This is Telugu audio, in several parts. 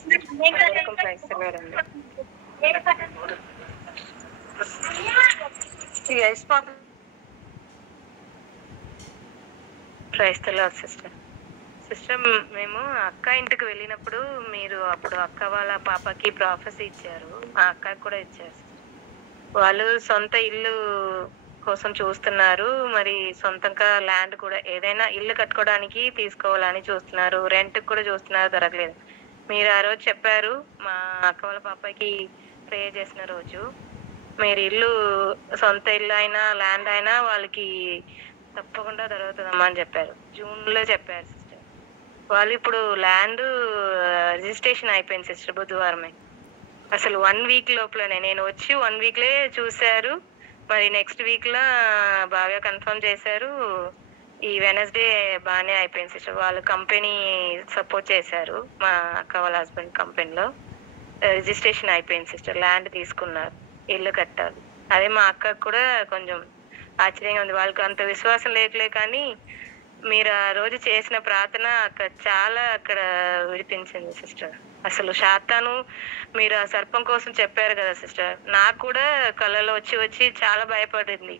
Sister. Welcome. Praise the Lord అండి. ఎస్ పాప. Praise the Lord sister. Sister, మేము అక్క ఇంటికి వెళ్ళినప్పుడు మీరు అప్పుడు అక్క వాళ్ళ పాపకి ప్రాఫెసీ ఇచ్చారు, మా అక్కకి కూడా ఇచ్చారు సిస్టర్. వాళ్ళు సొంత ఇల్లు కోసం చూస్తున్నారు, మరి సొంతంగా ల్యాండ్ కూడా ఏదైనా ఇల్లు కట్టుకోవడానికి తీసుకోవాలని చూస్తున్నారు, రెంట్ కూడా చూస్తున్నారు, దొరకలేదు. మీరు ఆ రోజు చెప్పారు మా అక్క వాళ్ళ పాపకి ప్రే చేసిన రోజు, మీరు ఇల్లు సొంత ఇల్లు అయినా ల్యాండ్ అయినా వాళ్ళకి తప్పకుండా దొరుకుతుందమ్మా అని చెప్పారు. జూన్లో చెప్పారు సిస్టర్. వాళ్ళు ఇప్పుడు ల్యాండ్ రిజిస్ట్రేషన్ అయిపోయింది సిస్టర్ బుధవారమే. అసలు 1 వీక్ లోపలనే, నేను వచ్చి 1 వీక్లే చూశారు. మరి నెక్స్ట్ వీక్లో బాగా కన్ఫర్మ్ చేశారు. ఈ వెనస్డే బాగానే అయిపోయింది సిస్టర్. వాళ్ళు కంపెనీ సపోర్ట్ చేశారు, మా అక్క వాళ్ళ హస్బెండ్ కంపెనీలో రిజిస్ట్రేషన్ అయిపోయింది సిస్టర్. ల్యాండ్ తీసుకున్నారు, ఇల్లు కట్టారు. అదే మా అక్కకు కూడా కొంచెం ఆశ్చర్యంగా ఉంది. వాళ్ళకి అంత విశ్వాసం లేకలే కానీ మీరు ఆ రోజు చేసిన ప్రార్థన అక్కడ విడిపించింది సిస్టర్. అసలు శాతాను మీరు ఆ సర్పం కోసం చెప్పారు కదా సిస్టర్, నాకు కూడా కళ్ళలో వచ్చి చాలా భయపడింది.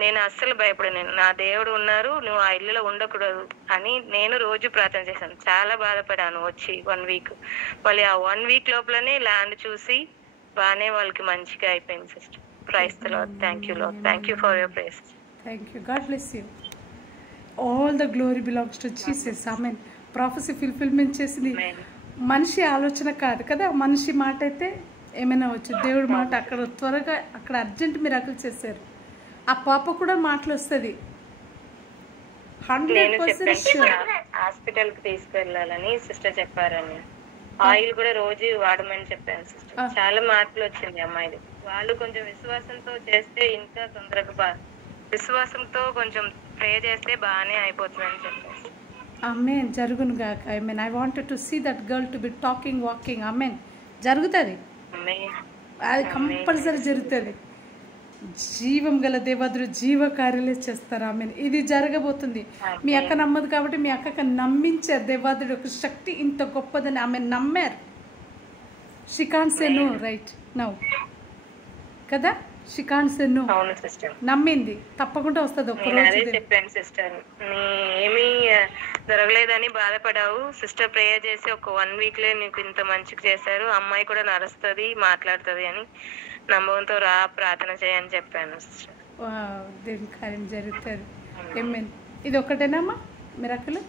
నేను అస్సలు భయపడను, నా దేవుడు ఉన్నారు, నువ్వు ఆ ఇల్లులో ఉండకూడదు అని నేను రోజు ప్రార్థన చేశాను. చాలా బాధపడాను వచ్చి 1 వీక్. మళ్ళీ ఆ 1 వీక్ లోపలనే ల్యాండ్ చూసి బాగానే వాళ్ళకి మంచిగా అయిపోయింది sister. Price the lord. Thank you lord. Thank you for your prayers. Thank you. God bless you. All the glory belongs to Jesus. Amen. Prophecy fulfilment చేసింది మనిషి ఆలోచన కాదు కదా, మనిషి మాట అయితే ఏమైనా వచ్చు, దేవుడి మాట అక్కడ త్వరగా అక్కడ అర్జెంట్ మిరాకిల్ చేశారు. ఆ పాప కూడా మాటలు వస్తుంది 100% షూర్. హాస్పిటల్ కి తీసుకెళ్ళాలని సిస్టర్ చెప్పారని, ఆయిల్ కూడా రోజు వాడమని చెప్పాను సిస్టర్. చాలా మార్పులు వచ్చింది అమ్మాయిది. వాళ్ళు కొంచెం విశ్వాసంతో చేస్తే ఇంకా తొందరగా విశ్వాసంతో కొంచెం ప్రే చేస్తే బాగానే అయిపోతుందని చెప్పారు. ఆమేన్. జరుగును గాక. ఆమేన్. I wanted to see that girl to be talking walking. ఆమేన్. జరుగుతుంది, అది కంపల్సరీ జరుగుతుంది. జీవం గల దేవదులు జీవ కార్యాలే చేస్తారు. ఆమేన్. ఇది జరగబోతుంది. మీ అక్క నమ్మదు కాబట్టి మీ అక్కకి నమ్మించారు దేవాదుడు ఒక శక్తి ఇంత గొప్పదని. ఆమె నమ్మారు. She can't say no right now కదా, షీ కాంట్ సే నో. నమ్మింది, తప్పకుండా వస్తుంది ఒక రోజు. చెప్పాను సిస్టర్, ఏమీ జరగలేదని బాధపడావు, సిస్టర్ ప్రేయర్ చేసి ఒక 1 వీక్లే నీకు ఇంత మంచిగా చేశారు, అమ్మాయి కూడా నడుస్తుంది మాట్లాడుతుంది అని నమ్మకంతో రా ప్రార్థన చేయని చెప్పాను సిస్టర్. దేని కార్యం జరుగుతుంది. ఏమేన్. ఇది ఒకటేనమ్మా మిరాకిల్?